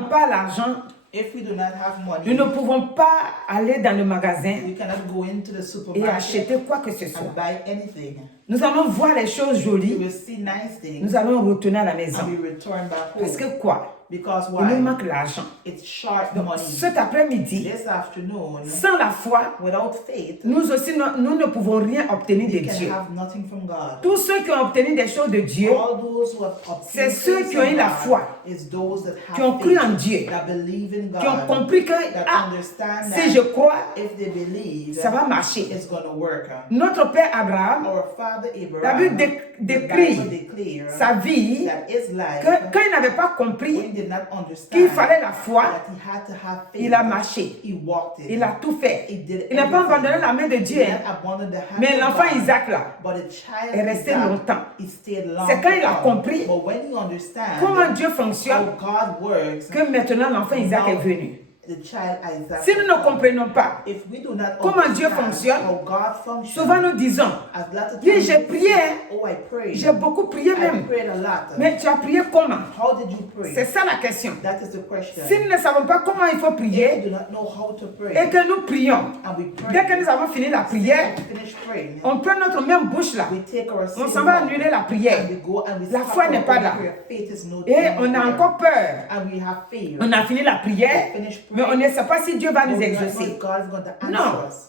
n'avons pas l'argent, If we do not have nous ne money, pouvons pas aller dans le magasin we cannot go into the et supermarket acheter quoi que ce soit. and buy anything. Nous allons voir les choses We jolies, will see nice things nous allons retourner à la maison. and we return back Parce home. que quoi? Because Il nous why? manque l'argent. It's short Donc, money. cet après-midi, This afternoon, sans la foi, without faith, nous aussi, nous ne pouvons rien obtenir de you can Dieu. have nothing from God. Tous ceux qui ont obtenu des choses de Dieu, All those who have c'est obtained ceux things qui ont eu from la God foi, is those that qui ont have cru en faith, Dieu, that believe in qui ont God, compris que that understand si that je crois, if they believe, ça va marcher. it's going to work. Notre père Abraham, Our father la Bible Abraham, the décrit Bible declares sa vie that his life, que quand il n'avait pas compris when he did not qu'il understand fallait la foi, that he had to have faith, il a marché, he walked it. il a tout fait. He did Il n'a pas everything. abandonné la main de He Dieu, did not abandon the hand mais of l'enfant God, Isaac là, but the child est resté Isaac, longtemps. he stayed long. C'est quand il a compris But when he understands comment Dieu how fonctionne God works, que maintenant l'enfant Isaac est venu. the child Isaac. Si nous ne comprenons pas If we do not comment Dieu understand fonctionne, how God functions, souvent nous disons, as lot of oui, times j'ai we prié, say, oh, I prayed. j'ai beaucoup prié I même. prayed a lot. Mais tu as prié comment? How did you pray? C'est ça la question. That is the question. Si nous ne savons pas comment il faut If we prier do not know how to pray, et que nous prions, and we pray, dès que nous avons fini la prière, finish praying, on prend notre même bouche là, we take our on sin s'en va out, annuler la prière. and we go and we La stop foi our n'est pas own là. prayer. Faith is no Et on a there. encore peur. And we have fear. On a fini la prière, mais on ne sait pas si Dieu va nous But we don't know exaucer. if God is going to answer Non. us.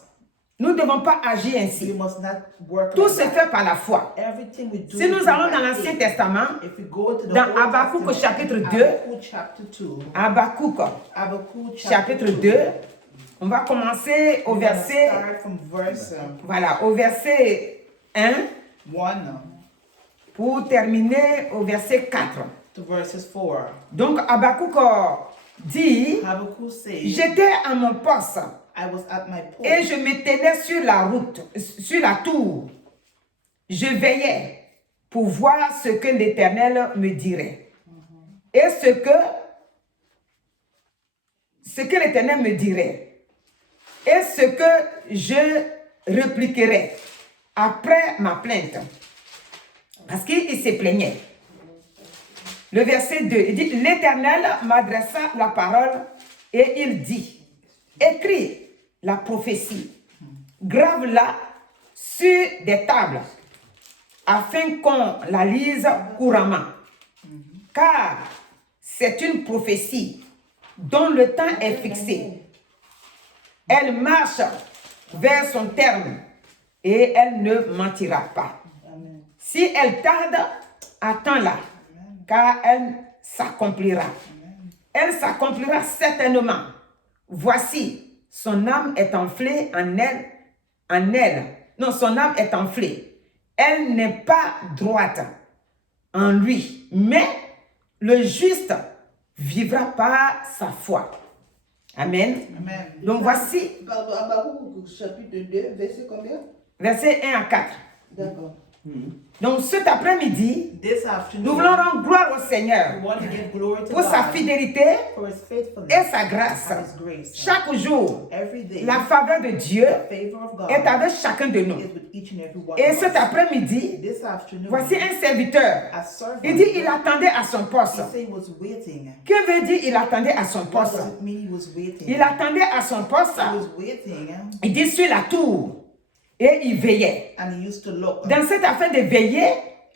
Nous ne devons pas agir We ainsi. must not work Tout like se that. fait par la foi. Everything we do Si nous is allons by dans l'Ancien faith. Testament, If we go to the dans Old Habakkuk au Testament, chapitre 2, Habakkuk chapter 2, Habakkuk Habakkuk chapitre 2, on va commencer au we're gonna verset, start from verse voilà, au verset 1 1 pour terminer au verset 4. to verses 4. Donc Habakkuk dit, Habakkuk says, j'étais à mon poste I was at my et post je me tenais sur la route, sur la tour. Je veillais pour voir ce que l'Éternel me dirait. Et ce que l'Éternel me dirait. Et ce que je répliquerais après ma plainte. Parce qu'il se plaignait. Le verset 2, il dit, l'Éternel m'adressa la parole et il dit, écris la prophétie, grave-la sur des tables, afin qu'on la lise couramment. Car c'est une prophétie dont le temps est fixé. Elle marche vers son terme et elle ne mentira pas. Si elle tarde, attends-la, car elle s'accomplira. Elle s'accomplira certainement. Voici, son âme est enflée en elle. Non, son âme est enflée. Elle n'est pas droite en lui, mais le juste vivra par sa foi. Amen. Amen. Donc voici, Pardon, Habakkuk, chapitre 2, verset combien? versets 1 à 4. D'accord. Donc cet après-midi, This nous afternoon, voulons rendre gloire au Seigneur we want to give glory to pour sa God fidélité for His faithfulness et sa grâce. and His grace. Chaque jour, Every day, la faveur de Dieu the favor of God est avec chacun de nous. is with each and every one Et of cet us. après-midi, This afternoon, voici un serviteur. a servant, Il dit il attendait à son poste. he said he was waiting. Que veut dire il attendait à son What poste? does it mean he was waiting? Il attendait à son poste. He was waiting Il dit sur la tour. Et il veillait. and he used to look Dans cette affaire de veiller,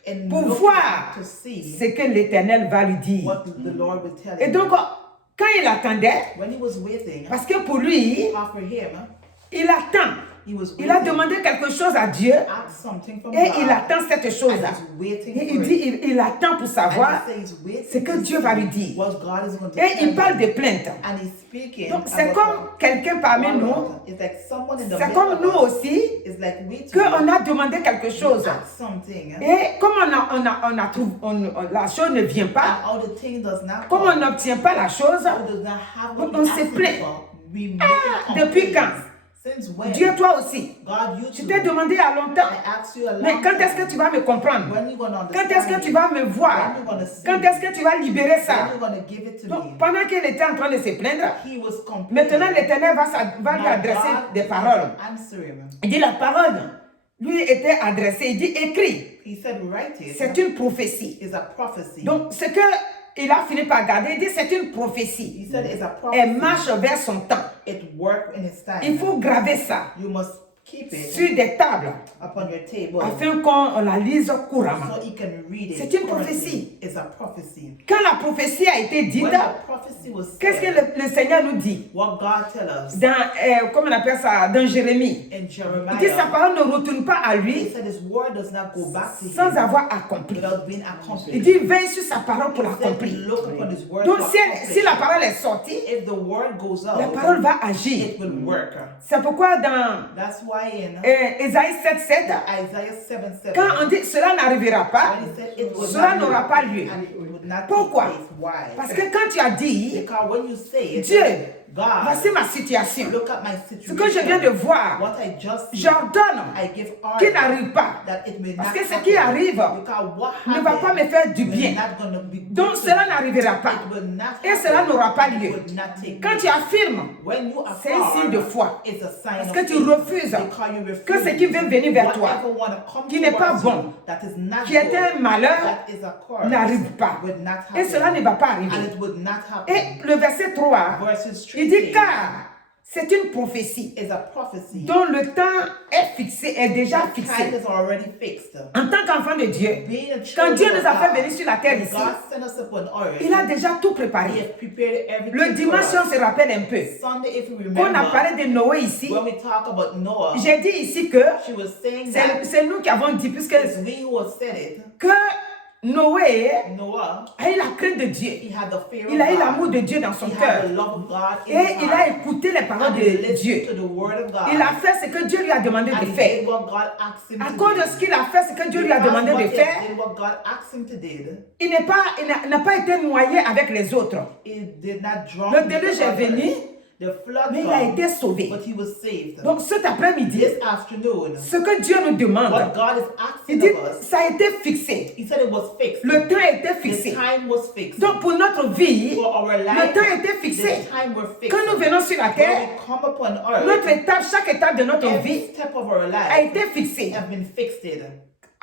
and pour look voir to see ce que l'Éternel va lui dire. what the Lord would tell Et him. donc, quand il attendait, When he was waiting, parce que pour lui, for him, il attend. he was Il a waiting, demandé quelque chose à Dieu asked something from et God, il attend cette and chose-là. he's waiting Et for il dit, it. il attend pour And savoir he says, waiting ce que to Dieu see va lui dire. what God is going to Et tell il parle him. de plainte. And he's speaking Donc, c'est about comme quelqu'un parmi nous, it's like someone in the c'est middle comme of nous us. aussi, It's like we qu'on a demandé quelque chose. ask something, Et comme la chose ne vient pas, and all the thing does not comme on come, n'obtient pas la chose, or does not have what on we se ask plaint. for, we make a depuis complaint. quand? Since when? Dieu, toi aussi, God, you je too. t'ai demandé à longtemps, I asked you a mais long quand est-ce time. que tu vas me comprendre? When you gonna Quand est-ce que understand tu me? vas me voir? When you gonna see Quand me? est-ce que tu vas libérer When ça? you gonna give it to Donc, me? pendant qu'il était en train de se plaindre, He was complaining. maintenant l'Éternel va lui Now adresser God des paroles. answer him. Il dit la parole lui était adressée. Il dit écrit. He said, write it. C'est une prophétie. Is a prophecy. Donc, ce que il a fini par garder, il dit c'est une prophétie. He said it's a Elle prophecy. marche vers son temps. It worked in its time. Il faut graver ça You must keep it sur des tables upon your table afin qu'on la lise couramment. so you can read it. C'est une currently. prophétie. It's a prophecy. Quand la prophétie a été dite, When the prophecy was qu'est-ce que said, le Seigneur nous dit what God tell us dans, comment on appelle ça, dans Jérémie? in Il dit sa Jeremiah, parole ne retourne pas à he lui said his word does not go back to sans him avoir accompli. without being Il accomplished. dit veille sur sa parole pour He said, l'accomplir. look upon his word Donc to si accomplish. la parole est sortie, If the word goes la out, parole va agir. it will work. C'est pourquoi dans That's why in Ésaïe 7,7, Isaiah 7:7, quand on dit cela n'arrivera pas, when he said it would cela not n'aura be- pas lieu. and it would not Pourquoi? take place. Why? Parce que quand tu as dit, Because when you say it, Dieu, God, voici ma situation, look at my ce situation. que je viens de voir, What I just see, j'ordonne I give qu'il order n'arrive pas. that it may Parce not que ce happen. qui arrive Because what ne va pas happened me faire du will bien. not gonna be good Donc to cela me. n'arrivera pas. It will not Et cela happen. n'aura pas It lieu. will not take Quand place. tu affirmes, When you c'est un signe de foi. it's a sign Parce of que tu faith. refuses Because you refuse que ce qui veut venir vers toi, whatever wanna come qui n'est pas towards bon, you, that is not qui est good, un malheur, that is a curse, n'arrive pas. would not Et happen. cela ne va pas And arriver. it would not happen. Et le verset 3, Verses 3 il dit car c'est une prophétie is a prophecy. dont le temps est fixé, est déjà The time fixé. is already fixed. En tant qu'enfant de Dieu, Being a quand child Dieu of nous a fait God, venir sur la terre when ici, God sent us upon earth, il a déjà tout He préparé. has prepared everything Le for dimanche, si us. on se rappelle un peu, Sunday, if you qu'on a remember, parlé de Noé ici, when we talk about Noah, j'ai dit ici que she was saying that c'est nous qui avons dit, puisque it's we who have said it. que Noé Noah, a eu la crainte de Dieu. he had the fear Il a eu of l'amour God. de Dieu dans son He had cœur. the love of God in Et his il a heart. écouté les paroles And he de listened Dieu. to the word of God. Il a fait ce que Dieu lui a demandé And de he faire. did what God asked him À to cause do. de ce qu'il a fait, ce que Dieu lui a Because demandé what de he faire, did, what God asked him to do, il n'a pas été noyé avec les autres. he did not drown Le with déluge the est others. venu, The flood mais il a came, été sauvé. but he was saved. Donc cet après-midi, This afternoon, ce que Dieu nous demande, what God is il asking dit, of us, ça a été fixé. he said it was fixed. Le temps a été The fixé. time was fixed. Donc pour notre vie, For our le life, temps a été the fixé. time was fixed. Quand nous venons sur la When terre, we come upon earth, notre étape, chaque étape de notre vie every step of our a life été fixée. have been fixed.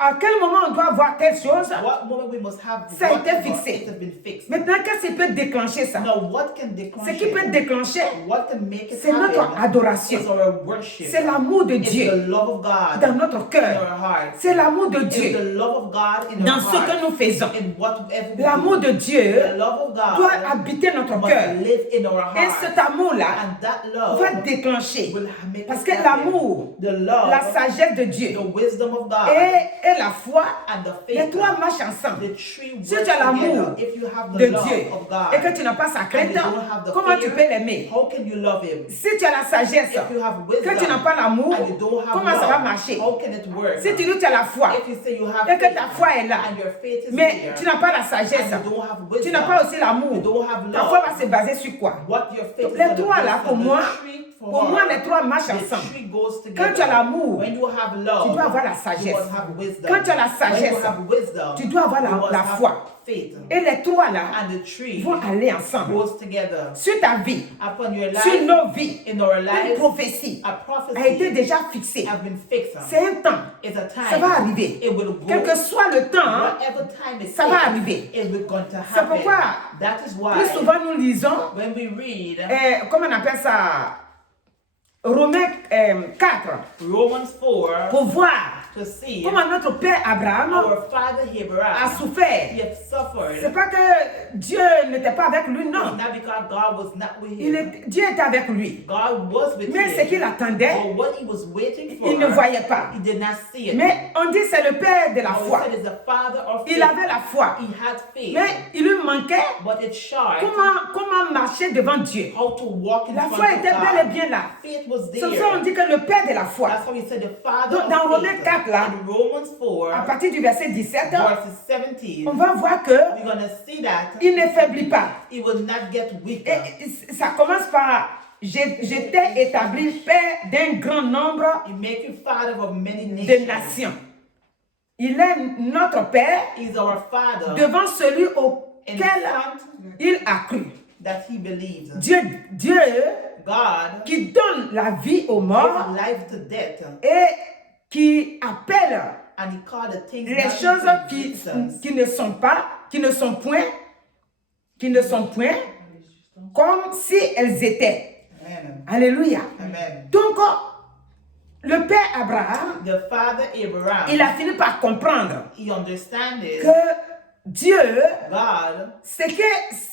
À quel moment on doit voir telle chose? What moment we must have Ça a what été about fixé. it has been fixed. Maintenant, qu'est-ce qui peut déclencher ça? Now what can Ce declenche qui peut it? déclencher, What can make it c'est notre happen adoration. is our worship. C'est l'amour de It's Dieu the love of God dans notre in our cœur. hearts. C'est l'amour de It's Dieu the love of God in dans our ce que hearts. nous faisons. In whatever we L'amour do. de Dieu The love of God doit habiter notre must cœur. live in our Et hearts. cet amour-là And that love va déclencher. will make Parce it que happen. l'amour, The love, la sagesse de Dieu the wisdom of God, et la foi, and the les faith, trois marchent ensemble. the three Si work tu as l'amour together. If you have the de love Dieu of God, et que tu n'as pas sa and crainte, you don't have the comment tu fear, peux l'aimer? how can you love him? Si tu as la sagesse, If you have que tu wisdom n'as pas l'amour, and you don't have comment ça va love, marcher? how can it work? Si tu dis que tu as la foi If you say you have et que faith ta foi est là, and your faith is mais here, tu n'as pas la sagesse, and you don't have tu wisdom, n'as pas aussi you l'amour, don't have ta love, foi va se baser sur quoi? what your faith Donc, is les gonna trois be là, on pour the moi, tree for Pour moi, her. les trois marchent The ensemble. tree goes Quand tu as together. l'amour, When you have love, tu dois avoir la you sagesse. must have wisdom. Quand tu as la When sagesse, you have wisdom, tu dois avoir you must la have foi. faith. Et les trois là And the tree vont aller ensemble. goes together. Sur ta vie, Upon your sur life, nos vies, in our une lives, prophétie a a été prophecy déjà fixée. have been fixed. C'est un temps. It's a time. Ça va arriver. It will go. Quel que soit le temps, Whatever time it ça va takes, arriver. it will going to C'est happen. pourquoi, That is why plus souvent nous lisons, when we read comment on appelle ça, Romains 4, Romans 4 pour voir to see comment notre père Abraham our father a Abraham, souffert. he had suffered. C'est pas que Dieu n'était pas avec lui, It's non. not because God was not with him. Dieu était avec lui. God was with Mais ce him. qu'il attendait, But what he was waiting for, il ne voyait pas. he did not see it. Mais on dit c'est le père de la Now, he foi. said it's the father of faith. Il avait la foi. He had faith. Mais il lui manquait But it showed comment marcher devant Dieu. how to walk in La front foi of était bel et God. bien là. Faith was C'est there. pour ça qu'on dit que le père de la foi. That's how he said the father Donc, dans of Romains faith. 4 là, In Romans 4, à partir du verset 17, verses 17, on va voir que we're going to see that il ne faiblit pas. he will not get weaker. Et ça commence par j'étais établi père d'un grand nombre He make you father of many de nations. nations. Il est notre père He's our father devant celui in auquel front il a cru. that he believes. Dieu God qui donne la vie aux morts gives life to death, et qui appelle and he called the things les not choses into qui existence. ne sont pas, qui ne sont point, qui ne sont point comme si elles étaient. Amen. Alléluia. Amen. Donc, le père Abraham, The father Abraham, il a fini par comprendre he understanded que Dieu, God, ce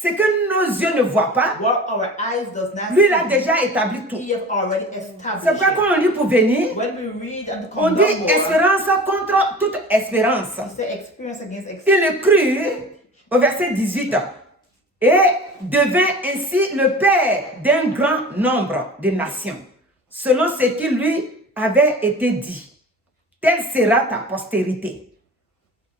que nos yeux ne voient pas, what our eyes does not lui, il a see, déjà établi tout. he have already C'est established pourquoi it. quand on lit pour venir, When we read and on come dit down more, espérance contre toute espérance. he said experience against experience. Il crut au verset 18 et devint ainsi le père d'un grand nombre de nations, selon ce qui lui avait été dit. Telle sera ta postérité.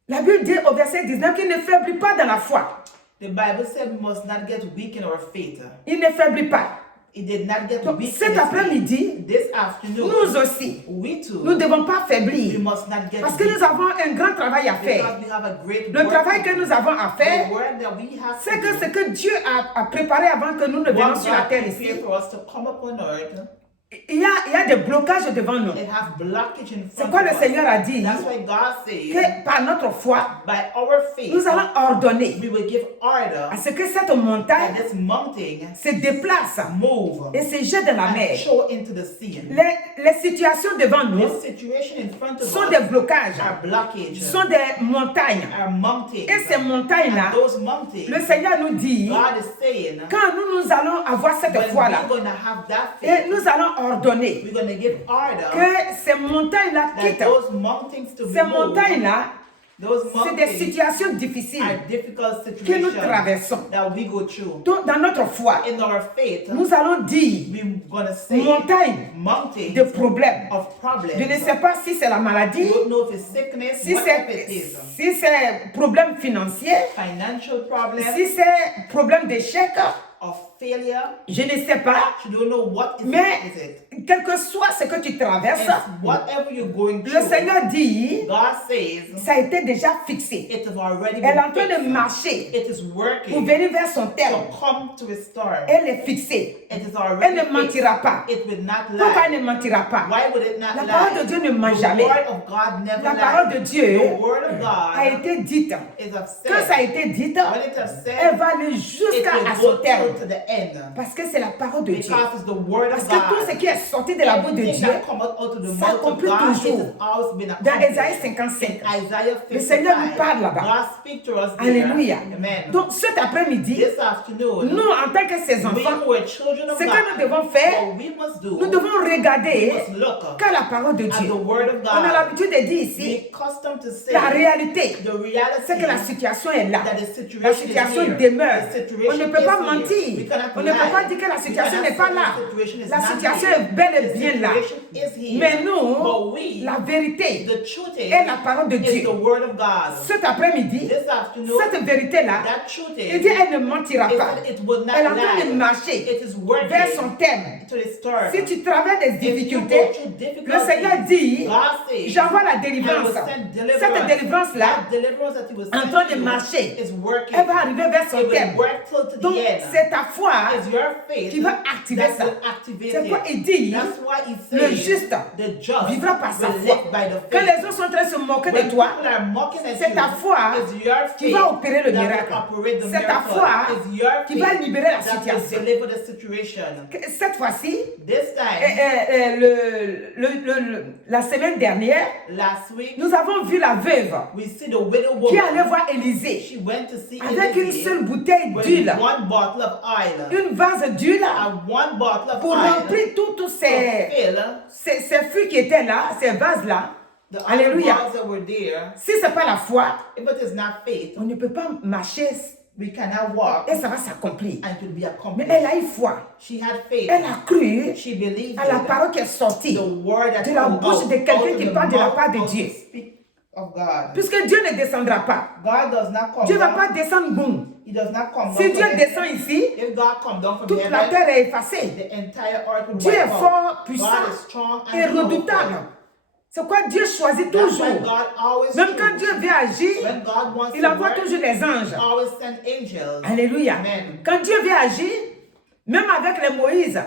La Bible dit au verset 19 qu'il ne faiblit pas dans la foi. The Bible said we must not get weak in our faith. Il ne faiblit pas. He did not get Donc, weak cet in his après-midi, faith. This afternoon, nous aussi, we too, nous ne devons pas we faiblir. must not get Parce que weak. nous avons un grand travail à faire. Because we have a great Le work travail to que do. nous avons à faire, The work that we have c'est to que do, ce que Dieu a préparé avant que nous ne venions what sur la God terre prepared ici, for us to come upon earth, il y a des blocages devant nous. it has blockage in C'est front quoi of le us. Seigneur a dit? That's why God says, Que par notre foi, by our faith, nous allons ordonner we will give order à ce que cette montagne that this mountain se déplace move et se jette dans la and mer. show into the sea. Les situations devant nous This situation in front of sont us des blocages, are blockages, sont des montagnes. are mountains. Et ces montagnes-là, And those mountains, le Seigneur nous dit, God is saying, quand nous allons avoir cette when foi-là, we're going to have that et faith, nous allons ordonner we're going to give order que ces montagnes-là that quittent. those mountains to be Ces moved. montagnes-là, Those c'est des mountains situations difficiles are difficult que nous situations traversons. that we go through. Donc, dans notre foi, In our faith, nous allons dire we're going to say montagne mountains de problèmes. of problems. Je ne sais pas si c'est la maladie, We don't know if it's sickness, si whatever it is. c'est problème financier, Financial problems, si c'est problème d'échec, of failure. je ne sais pas. You don't know what is Mais it. quel que soit ce que tu traverses, And whatever you're going le through, Seigneur dit, God says ça a été déjà fixé. it has already Elle est en been train de fixed. marcher It is pour working venir vers son terme. to come to its start. Elle est fixée. It is Elle already ne fixed. mentira pas. It will not Pourquoi lie. elle ne mentira pas? Why would it not La lie? parole de Dieu ne ment The jamais. word of God never La lies. parole de Dieu The word of a God été dite. is of Quand ça a said. été dit, When it has said, elle va aller it jusqu'à will son go terme. through to the end. Parce que c'est la parole de Dieu. Because it's the word Parce of que tout ce God. qui est sorti de la bouche de Everything Dieu, that come out of the ça mouth of accomplit God, it toujours. has always been Dans accomplished. Ésaïe 55. In Isaiah Le Seigneur nous 55, parle là-bas. God speak to us there. Alléluia. Amen. Donc cet après-midi, This afternoon, nous en tant que ses we enfants, who are children of ce que God, nous devons faire, what we must do, nous devons we regarder must look qu'à la parole de at the Dieu. word of On a God. l'habitude de dire ici, Be accustomed to say la réalité, the reality c'est que la situation est là. that the La situation situation is here. demeure. The situation On ne peut is pas here. mentir. We cannot On ne peut pas lie. dire que la We situation cannot n'est pas say là. the situation is La not situation here. est bel et The bien là. situation is here. Mais nous, But we, la vérité the truth is, est la parole de is Dieu. the word of God. Cet après-midi, This afternoon, cette vérité-là, that truth il dit is, elle ne mentira is pas. that it would not Elle est en train lie. de marcher It is working vers son terme. to its start. Si tu traverses des If you go difficultés, through difficulties, le Seigneur dit, God says, j'envoie la I délivrance. will send deliverance. Cette délivrance-là, That deliverance that he will en send train de you marcher, is working. elle va arriver vers son It will terme. work till to Donc, the end. c'est ta foi It's your faith qui va activer that ça. will activate C'est quoi it. il dit? That's why he Le says juste the just vivra par sa will foi. live by the Quand faith. les autres sont en train de se moquer When de toi, people are mocking at c'est you, ta foi it's your qui faith va opérer le that will miracle. operate the C'est ta miracle. foi It's your qui va faith libérer la that will situation. deliver the situation. Cette fois-ci, This time, la semaine dernière, last week, nous avons vu la veuve we see the widow qui woman. allait voir Élisée She went to see avec une Elizabeth seule bouteille with d'huile, one bottle of oil. une vase d'huile And one bottle of pour oil remplir tous to ces fill fûts qui étaient là, ces vases-là. the Alléluia. olive that were there. Si ce n'est pas la foi, If it is not faith, on ne peut pas marcher we cannot walk et ça va s'accomplir. and it will be Mais accomplished. elle a eu foi. She had faith. Elle a cru She believed à la it. parole qui est sortie. The word that de la come bouche out, de quelqu'un out of qui the parle de la mouth part de of Dieu. the speak of God. Puisque Dieu ne descendra pas. God does not come Dieu ne va down. pas descendre boum. He does not come Si down Dieu from descend heaven. ici, If God come down from toute la heaven, terre est effacée. the entire earth will Dieu wipe est out. fort, puissant God is strong and et redoutable. powerful. C'est quoi Dieu choisit That's why toujours. God always Même quand chooses. Dieu veut agir, When God wants il to envoie work, toujours les anges. always send angels. Alléluia. Amen. Quand Dieu veut agir, même avec les Moïse,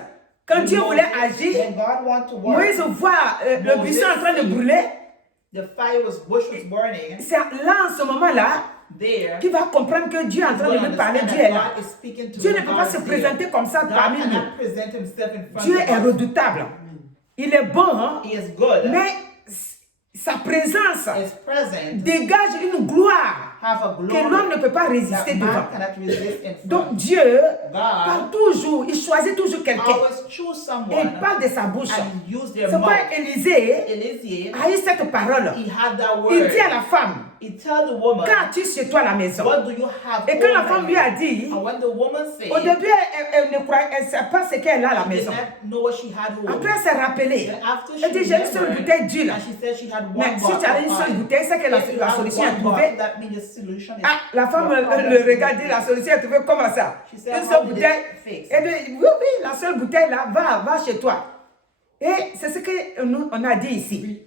quand Dieu voulait agir, When God wants to work, Moïse voit le buisson en train de brûler. the bush was burning. C'est là, en ce moment-là, there, qui va comprendre que Dieu est en he's train going de to lui parler, understand Dieu est that là. God is speaking to Dieu him. ne peut pas God se is there. présenter comme ça God parmi nous. cannot present himself in front Dieu of est us. redoutable. Il est bon, hein? He is good. Mais sa présence His presence dégage une gloire have a que glory l'homme ne peut pas that résister devant. man cannot resist in front. Donc Dieu parle toujours, il choisit toujours quelqu'un Always choose et someone il parle de sa bouche. and use their C'est mouth. pourquoi Élisée Élisée, a eu cette parole. he had that Il word. dit à la femme, He tell the woman, qu'as-tu chez toi à la maison? what do you have Et quand la over femme lui you? a dit, And when the woman said, au début, elle ne croit, elle ne sait pas ce qu'elle a à la she did maison. not know what she had home. Après, elle s'est rappelée. Then after she Elle dit, j'ai une seule remembered, bouteille d'huile. and she said she had one Mais si bottle tu as une of seule oil. bouteille, c'est que If you la have solution est one trouvée. bottle, that means the solution is Ah, la femme, your problem le is regarde, dit, fixed. la solution est trouvée, comment ça? She said, Une how seule did bouteille. it fix? Elle dit, oui, oui, la seule bouteille là, va chez toi. Et c'est ce qu'on a dit ici.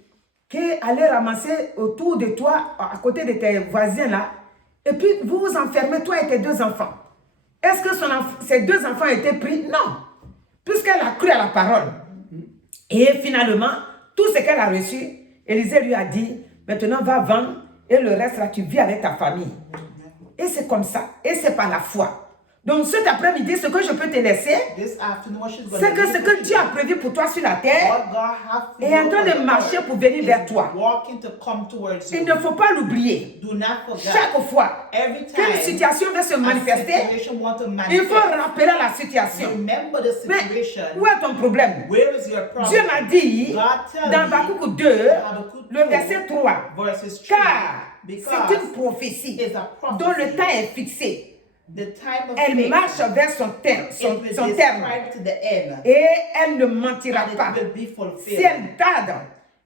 Qu'aller ramasser autour de toi, à côté de tes voisins là, et puis vous vous enfermez, toi et tes deux enfants. Est-ce que ses deux enfants étaient pris? Non. Puisqu'elle a cru à la parole. Et finalement, tout ce qu'elle a reçu, Élisée lui a dit, maintenant va vendre et le reste là, tu vis avec ta famille. Et c'est comme ça. Et c'est par la foi. Donc cet après-midi, ce que je peux te laisser, This afternoon, what she's gonna c'est que do ce que Dieu a prévu pour toi sur la terre what God has for est you en train on de the marcher earth pour venir is vers toi. walking to come towards Il you. ne faut pas l'oublier. Do not forget. Chaque fois Every qu'une time situation va se a manifester, situation want to il faut manifest, rappeler la situation. remember the Mais situation. où est ton problème? Where is your problem? Dieu m'a dit God tell dans me, Habakkuk 2, Habakkuk le 2, verset 3, verses 3, car because c'est une prophétie it's a prophecy. dont le temps est fixé. The time of Elle faith, marche vers son terme. it will Son terme. describe to the end, Et elle ne mentira and it pas. will be Si fulfilled. elle tarde,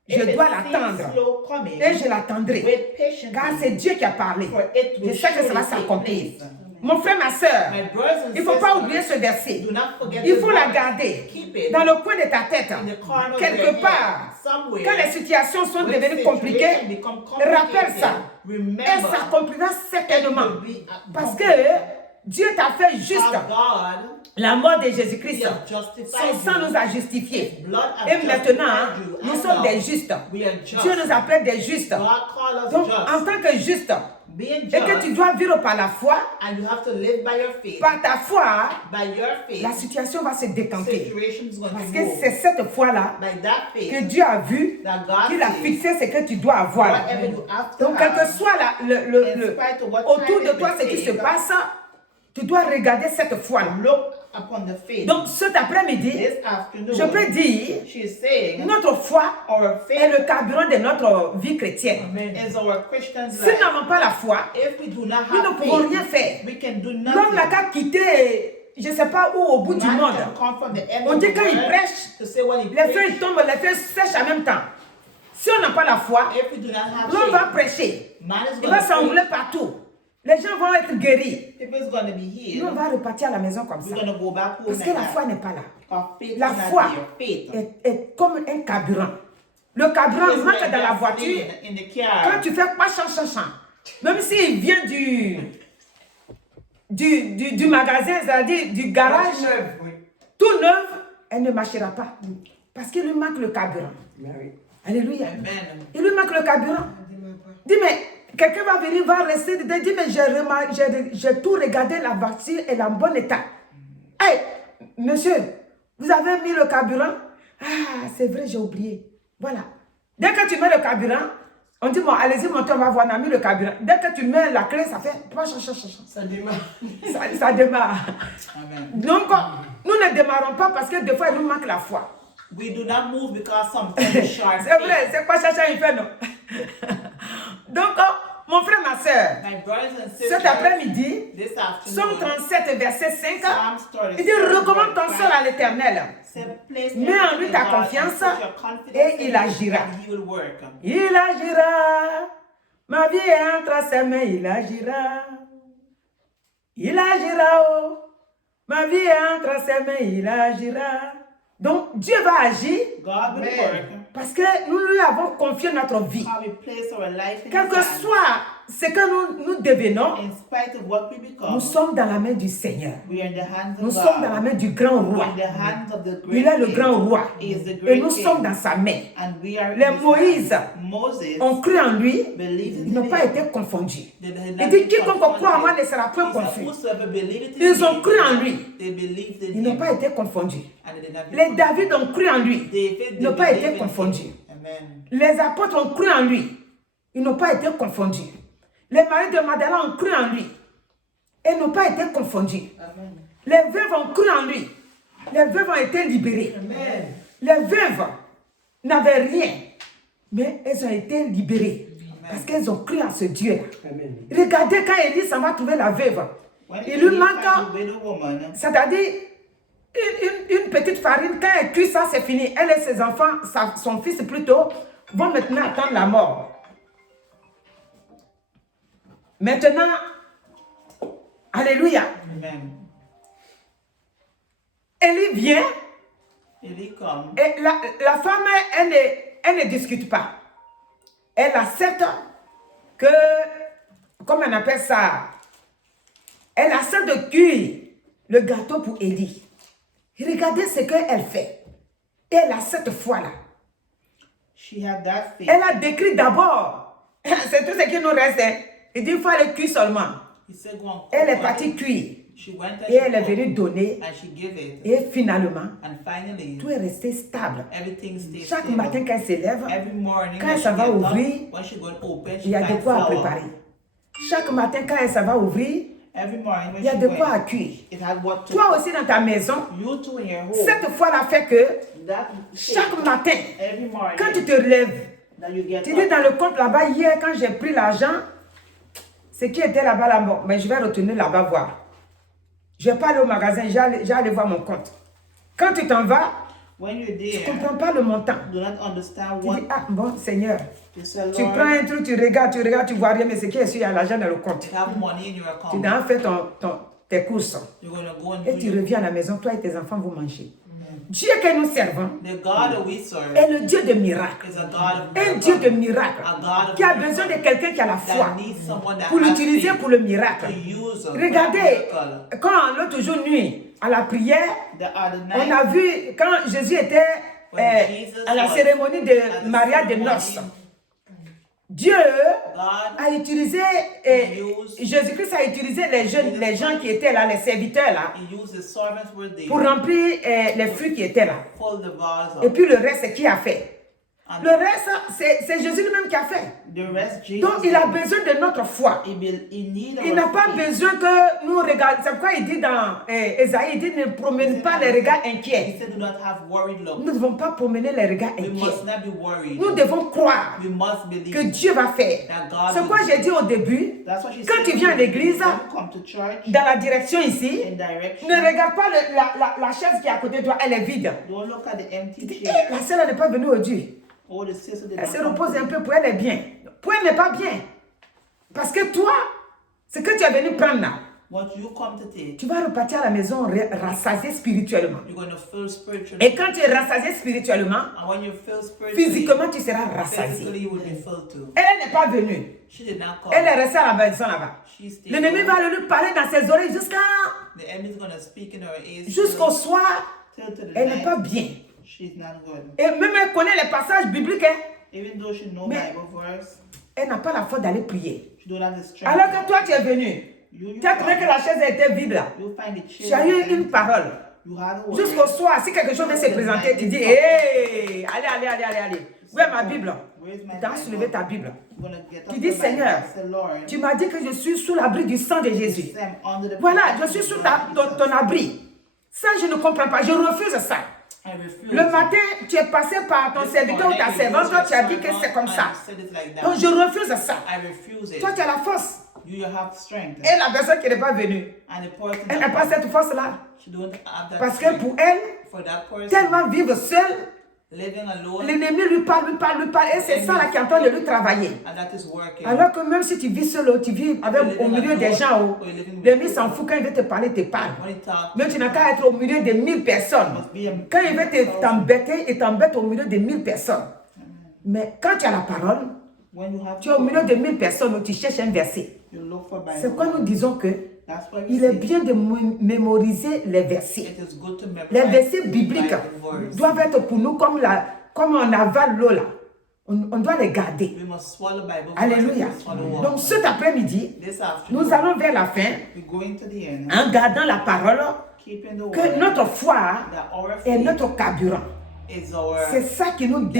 je If it dois seems l'attendre. slow coming, Et je l'attendrai. wait patiently, Car c'est Dieu qui a parlé. for it Je will sais que ça va surely take s'accomplir. place. Mon frère, ma soeur, My brothers and il ne faut pas sisters, oublier ce verset. do not forget Il this faut la verse. garder Keep it dans le coin de ta tête. in the corner of Quelque your part, head, somewhere. quand les situations sont When devenues situation compliquées, become rappelle complicated, ça. remember, Elle s'accomplira certainement. it will be Parce que accomplished. Dieu t'a fait juste. How God, La mort de He Jésus-Christ, has justified son sang you. nous a justifiés. His blood has Et maintenant, justified you. nous And sommes now, des justes. we are just. Dieu nous appelle des justes. God called us Donc, just. en tant que juste, Being et que tu just, dois vivre par la foi, and you have to live by your faith. par ta foi, By your faith, la situation va se décanter. situation is going Parce to que move. c'est cette foi-là By that que faith, Dieu a vu, that God qu'il a sees, fixé ce que tu dois avoir. whatever you have to Donc, quel que have, soit in spite of what autour time de it toi may ce qui se take, passe, tu dois regarder cette foi-là. look upon the faith. Donc, cet après-midi, This afternoon, je peux dire, she is saying, notre foi our est faith le carburant de notre vie chrétienne. is our Christian's Si nous life. n'avons pas la foi, If we do not nous ne have pouvons faith, rien faire. we can do L'homme n'a nothing. qu'à quitter, je ne sais pas où, au bout du Man monde. can come from the end On of dit the quand il world prêche, to say when he les preach, feuilles tombent, les feuilles sèchent en même temps. Si on n'a pas la foi, if we do not have l'homme va faith, prêcher. man is Il going va to s'enrouler preach. partout. Les gens vont être guéris. People is going to be Nous, on healed. va repartir à la maison comme ça. We're going to go back home Parce que like la foi that. n'est pas là. Our faith La is not foi there. Faith. est comme un carburant. Le carburant It's manque like dans la gasoline voiture. in the Quand car. tu fais pas chant, même s'il vient du magasin, c'est-à-dire du garage, tout neuf, elle ne marchera pas. Parce qu'il lui manque le carburant. Alléluia. Amen. Il lui manque le carburant. Dis, mais quelqu'un va venir, va rester dedans. Dis, mais j'ai tout regardé, la voiture est en bon état. Hey, monsieur, vous avez mis le carburant? Ah, c'est vrai, j'ai oublié. Voilà. Dès que tu mets le carburant, on dit, bon, allez-y, montez, on va voir, on a mis le carburant. Dès que tu mets la clé, ça fait... Ça démarre. Ça démarre. Amen. Donc, nous ne démarrons pas parce que des fois, il nous manque la foi. We do not move because something is short. C'est vrai, c'est quoi chercher, il fait non. Donc, mon frère, ma soeur, My brothers and cet sisters, après-midi, this Somme afternoon, 37, verset 5, Psalms 37, il dit, recommande ton sol à l'Éternel. place Mets en lui everything ta in God confiance and put your confidence et in il him, agira. and he will work. Il agira. Ma vie est entre ses mains, il agira. Il agira, oh. Ma vie est entre ses mains, il agira. Donc, Dieu va agir God will work. parce que nous lui avons confié notre vie. How we place our life in Quel his que hands. soit ce que nous devenons, In spite of what we become, nous sommes dans la main du Seigneur. we are in the hands of Nous God. sommes dans la main du grand We roi. are in the hands of the great Il est le King. grand roi. He is the Et great nous King. sommes dans sa main. And we are Les in his Moïse hands. Moses ont cru en lui, believed in ils n'ont pas him. été confondus. They did Il not dit be quiconque confounded. croit en moi ne sera point He said, confus. whosoever believeth in Ils ont him, cru en lui. they believed in Ils n'ont him. pas été confondus. And they did not be Les confused. David ont cru en lui. David, Ils n'ont they pas believed été in confondus. him. Amen. Les apôtres ont cru en lui. Ils n'ont pas été confondus. Les maris de Magdala ont cru en lui. Ils n'ont pas été confondus. Amen. Les veuves ont cru en lui. Les veuves ont été libérées. Amen. Les veuves n'avaient rien, mais elles ont été libérées. Parce qu'elles ont cru en ce Dieu-là. Amen. Regardez quand Élie s'en va trouver la veuve. When Il lui Eli manque, found the widow woman, c'est-à-dire, une petite farine. Quand elle cuit ça, c'est fini. Elle et ses enfants, son fils plutôt, vont maintenant attendre la mort. Maintenant, alléluia, amen. Élie vient Eli come, et la femme, elle ne discute pas. Elle accepte que, comment on appelle ça, elle accepte de cuire le gâteau pour Élie. Regardez ce qu'elle fait. Et elle a cette foi-là. she had that faith. Elle a décrit d'abord, c'est tout ce qui nous reste, hein. Il dit, il faut aller cuire seulement. He said, go and cook Elle est on partie it. cuire. She went and Et elle est she venue cooked, donner. and she gave it. Et finalement, And finally, tout est resté stable. everything stayed Chaque stable. matin quand elle s'élève, Every morning, quand when elle she s'en va gets up, ouvrir, when she go to open, il she y a de finds quoi à flour. préparer. Chaque matin quand elle s'en va ouvrir, Every morning when il y a she de quoi à went, cuire. it had what to Toi cook. aussi dans ta maison, You too in your home. cette foi-là fait que That chaque matin, every morning quand tu te lèves, that you get tu dis up, dans le compte là-bas, hier quand j'ai pris l'argent, ce qui était là-bas, là, bon, mais je vais retourner là-bas voir. Je ne vais pas aller au magasin, j'ai aller voir mon compte. Quand tu t'en vas, when you're tu ne there, comprends pas le montant. do not understand Tu what dis, ah bon Seigneur, you say, tu Lord, prends un truc, tu regardes, tu vois rien, mais ce qui est sûr, il y a l'argent dans le compte. you have money in your Tu account. dois faire tes courses. You're going to go and Et do tu your... reviens à la maison, toi et tes enfants, vous mangez. Dieu que nous servons The God that we serve est le Dieu de miracles. is a God of Un Dieu de miracles. miracles A God of qui a miracles. besoin de quelqu'un qui a la foi That needs someone that pour has l'utiliser faith pour le miracle. to use for Regardez, miracle. quand l'autre jour nuit, à la prière, The other on night, a vu quand Jésus était when Jesus à la was cérémonie at de the mariage de ceremony, noces, Dieu God a utilisé, used- Jésus-Christ a utilisé les gens qui étaient là, les serviteurs là, He used the servants were there pour remplir les fruits qui étaient là. full the vase Et up. puis le reste, c'est qui a fait? And Le reste, c'est Jésus lui-même qui a fait. the rest, Jesus, Donc il a besoin de notre foi. he need Il our n'a pas faith. besoin que nous regardions. C'est pourquoi il dit dans Ésaïe, il dit ne promène pas les regards He inquiets. said, do not have worried look. Nous ne devons pas promener les regards We inquiets. must not be worried. Nous devons croire We must believe que Dieu va faire. that God C'est will pourquoi do. j'ai dit au début, That's what she quand said. tu viens à l'église, When you come to church, dans la direction ici, in direction, ne regarde pas la chaise qui est à côté de toi, elle est vide. don't look at the empty Eh, chair. la sœur n'est pas venue aujourd'hui. Oh, the sister did Elle not se come repose to un me. peu, pour elle est bien. Pour elle n'est pas bien. Parce que toi, ce que tu es venu prendre là, What you come to take, tu vas repartir à la maison rassasié spirituellement. you're going to feel spiritually. Et quand tu es rassasié spirituellement, And when you feel spiritually, physiquement tu seras rassasié. physically you will be filled too. Elle n'est pas venue. She did not come. Elle est restée à la maison là-bas. She stayed L'ennemi home. va lui parler dans ses oreilles The enemy is going to speak in her ears jusqu'au soir. till to the Elle n'est night. pas bien. She's not good. Et même elle connaît les passages bibliques, hein, Even though she knows Mais- Bible verse, elle n'a pas la foi d'aller prier. she don't have the strength. Alors que toi tu es venu, you tu as trouvé que la chaise était vide là. you find the Tu as chair. eu une parole. You had a word. Jusqu'au soir, si quelque chose vient se présenter, tu dis, hey, allez. Où est ma Bible? Where's my Tu as Bible? soulevé ta Bible. I'm gonna get up Tu dis, to my Seigneur, Bible. Say, Lord, Tu m'as dit que je suis sous l'abri du sang de Jésus. I'm under the Voilà, je protection suis of sous God, ton Jesus. abri. Ça, je ne comprends pas. Je refuse ça. I refuse. Le matin, tu es passé par ton This serviteur ou ta morning, servante, you toi, use tu as your dit que servant c'est comme and ça. you said it like that. Donc, je refuse ça. I refuse it. Toi, tu as la force. You have strength. Et la personne qui n'est pas venue, And the person elle n'a pas that cette force-là. she don't have that Parce que strength. pour elle, For that person, tellement vivre seule, living alone, l'ennemi lui parle. Et c'est ça là qui est en train de lui travailler. and that is working. Alors que même si tu vis seul, tu vis au milieu des gens, l'ennemi s'en fout. Quand il veut te parler, te parle. When he talks, Mais tu n'as qu'à être au milieu de 1000 personnes. must be a Quand il veut t'embêter, il t'embête au milieu de 1000 personnes. Mais quand tu as la parole, When you have Tu es au milieu de 1000 personnes où tu cherches un verset. you look for Bible. C'est quoi nous disons que That's why we il est say bien de mémoriser les versets. it is good to memorize Les versets bibliques Bible verse. doivent être pour nous comme on avale l'eau là. On doit les garder. We must swallow Bible Alléluia. verse, swallow water. Donc cet après-midi, This afternoon, nous allons vers la fin we're going to the end, en gardant la parole keeping the que word, notre foi that our est faith notre carburant. is our, C'est ça qui nous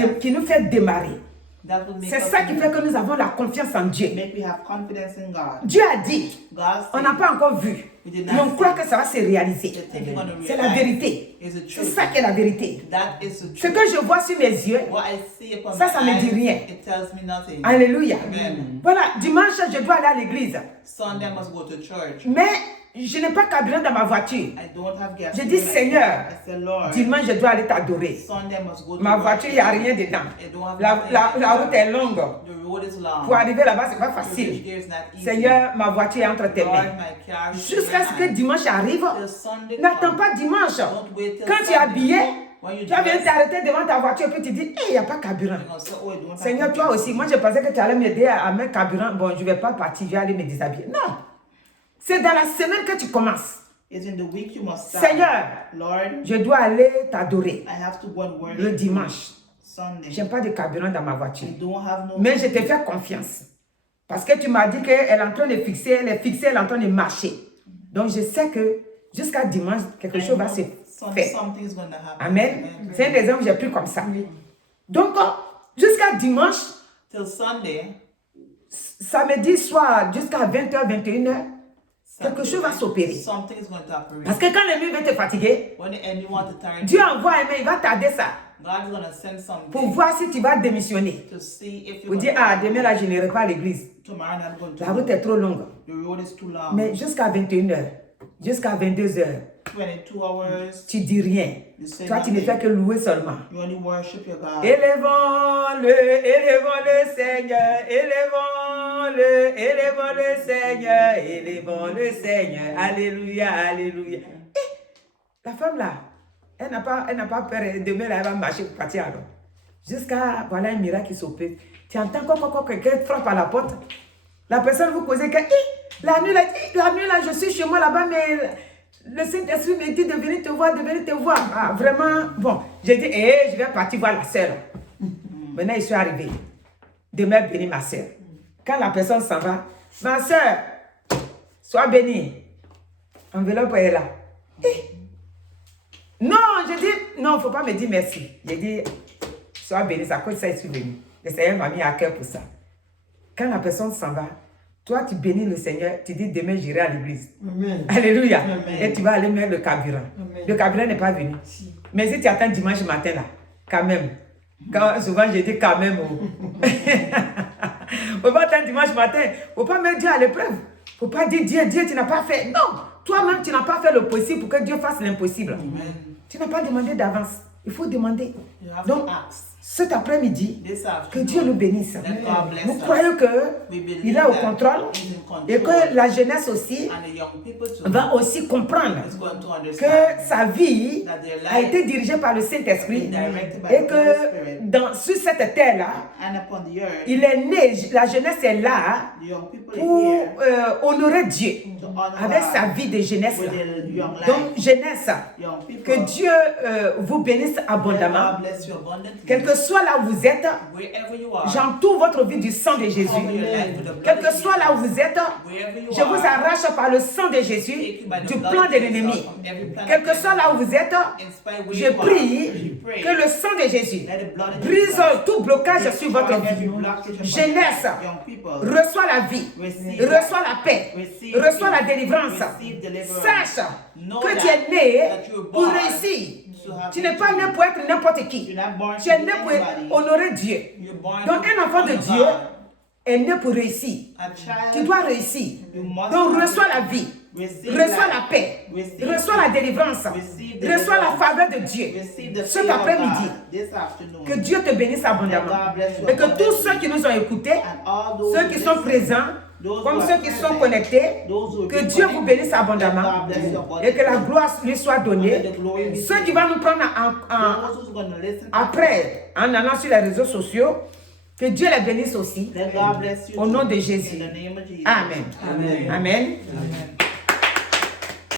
fait démarrer. that will make C'est us ça qui move. fait que nous avons la confiance en Dieu. Make we have confidence in God. Dieu a dit, God on said, n'a pas encore vu, mais on croit que ça va se réaliser. the thing you're gonna C'est la realize vérité. is the C'est truth. ça qui est la vérité. That is the Ce truth. que je vois sur mes yeux, What I see upon Ça, my ça me dit eyes, rien. it tells me nothing. Alléluia. Amen. Voilà, dimanche, je dois aller à l'église. Sunday I must go to church. Mais je n'ai pas carburant dans ma voiture. I don't have gas. Je in dis, my Seigneur, car. I said, Lord, dimanche, je dois aller t'adorer. Sunday I must go to Ma voiture, il n'y a rien dedans. I don't have La, nothing. la route est longue. The road is long. Pour arriver là-bas, c'est pas The bridge facile. there is not easy. Seigneur, ma voiture est entre tes Lord, mains. my car is in Jusqu'à your ce que hand. dimanche arrive, Till Sunday n'attends come. pas dimanche. Don't wait till Quand tu es Sunday. habillé, When you tu vas venir dress, t'arrêter devant ta voiture et puis tu dis, hé, il n'y a pas carburant. you're gonna say, oh, I don't have Seigneur, toi aussi, moi je pensais que tu allais m'aider à mettre carburant. Bon, je ne vais pas partir, je vais aller me déshabiller. Non. C'est dans la semaine que tu commences. It's in the week you must start. Seigneur, Lord, je dois aller t'adorer I have to go and worship le dimanche. Sunday. Je n'ai pas de carburant dans ma voiture. I don't have no. Mais je te fais confiance. Parce que tu m'as dit qu'elle est en train de fixer, elle est fixée, elle est en train de marcher. Donc je sais que jusqu'à dimanche, quelque chose va se faire. Something's gonna happen. Amen. C'est un exemple que j'ai pris comme ça. Donc, jusqu'à dimanche, Till Sunday, samedi soir, jusqu'à 20h, 21h, quelque chose va s'opérer. something is going to happen. Parce que quand l'ennemi veut te fatiguer, When the enemy wants to turn, Dieu envoie un mail, il va tarder ça God is going to send something pour voir si tu vas démissionner. to see if Pour you dire, ah, demain là, je n'irai pas à l'église. tomorrow I'm going to La route est trop longue. the road is too long. Mais jusqu'à 21h, jusqu'à 22h, 22 hours, tu dis rien. you say Toi, tu ne nothing. fais que louer seulement. You only worship your God. Élevons-le Seigneur, élevons le Seigneur, élevons le Seigneur. Alléluia, alléluia. La femme là, elle n'a pas peur. Demain là, elle va marcher pour partir alors. Jusqu'à, voilà un miracle qui s'opère. Tu entends quand quelqu'un frappe à la porte. La personne vous causez que, la nuit là, je suis chez moi là-bas, mais le Saint-Esprit me dit de venir te voir, Ah, vraiment, bon. J'ai dit, je vais partir voir la sœur. Maintenant, je suis arrivé. Demain, bénis ma sœur. Quand la personne s'en va, ma sœur, sois bénie. Enveloppe est là. Non, je dis, non, il ne faut pas me dire merci. J'ai dit, sois bénie, c'est à cause de ça, je suis venu. Le Seigneur m'a mis à cœur pour ça. Quand la personne s'en va, toi, tu bénis le Seigneur, tu dis, demain, j'irai à l'église. Amen. Alléluia. Amen. Et tu vas aller mettre le carburant. Amen. Le carburant n'est pas venu. Si. Mais si tu attends dimanche matin, là, quand même. Souvent, je dis quand même. Il ne faut pas attendre dimanche matin. Il ne faut pas mettre Dieu à l'épreuve. Il ne faut pas dire, Dieu, tu n'as pas fait. Non, toi-même, tu n'as pas fait le possible pour que Dieu fasse l'impossible. Tu n'as pas demandé d'avance. Il faut demander. You have Donc, to ask. cet après-midi, This que afternoon, Dieu nous bénisse. let God bless Nous us. croyons We believe qu'il est au that contrôle he's in control. et que la jeunesse aussi And the young people too va aussi comprendre is going to que understand sa vie that their a life été dirigée par le Saint-Esprit is directed by et the Holy que Spirit. sur cette terre-là, And upon the earth, il est né, la jeunesse est là the young people pour are here honorer Dieu to honor avec God sa vie de jeunesse. with their young life. Donc, jeunesse, Young people, que Dieu vous bénisse let abondamment. God bless you abundantly. Quel que soit là où vous êtes, Wherever you are, j'entoure votre vie du sang de Jésus. cover your life with the blood Quel of que soit là où vous êtes, Wherever you je vous are, arrache par le sang de Jésus take you by the du blood plan of de Jesus l'ennemi. from every plan Quel of que the soit là où vous êtes, In spite where je you are, prie you pray. que le sang de Jésus Let the blood of brise Jesus tout blocage sur votre every vie. blockage upon Jeunesse, young people. reçois la vie, Receive reçois la paix, Receive reçois peace. la délivrance. Receive deliverance. Sache Know que that- tu es né that you were pour born réussir. to have Tu n'es pas né victory. pour être n'importe qui. You're not born Tu to es be né pour anybody. honorer Dieu. You're born Donc to un enfant de honor Dieu God. est né pour réussir. A child, Tu dois réussir. you must Donc have reçois it. la vie, Receive reçois life. la paix, Receive reçois la délivrance, Receive reçois la deliverance. faveur de Dieu. Receive the Cet favor of après-midi, God this afternoon. que Dieu te bénisse abondamment. God bless you Et que tous abundantly. ceux qui nous ont écoutés, And all those ceux who qui sont listen, présents, those comme who ceux are qui present, sont connectés, those who que are Dieu vous connected, bénisse abondamment God bless you abundantly. et que la gloire lui soit donnée. And the glory be Ceux to qui you. vont nous prendre Those who's gonna listen après, en allant sur les réseaux sociaux, Que Dieu les bénisse aussi. That God bless you Au too. nom de Jésus. In the name of Jesus. Amen. Amen. Amen. Amen.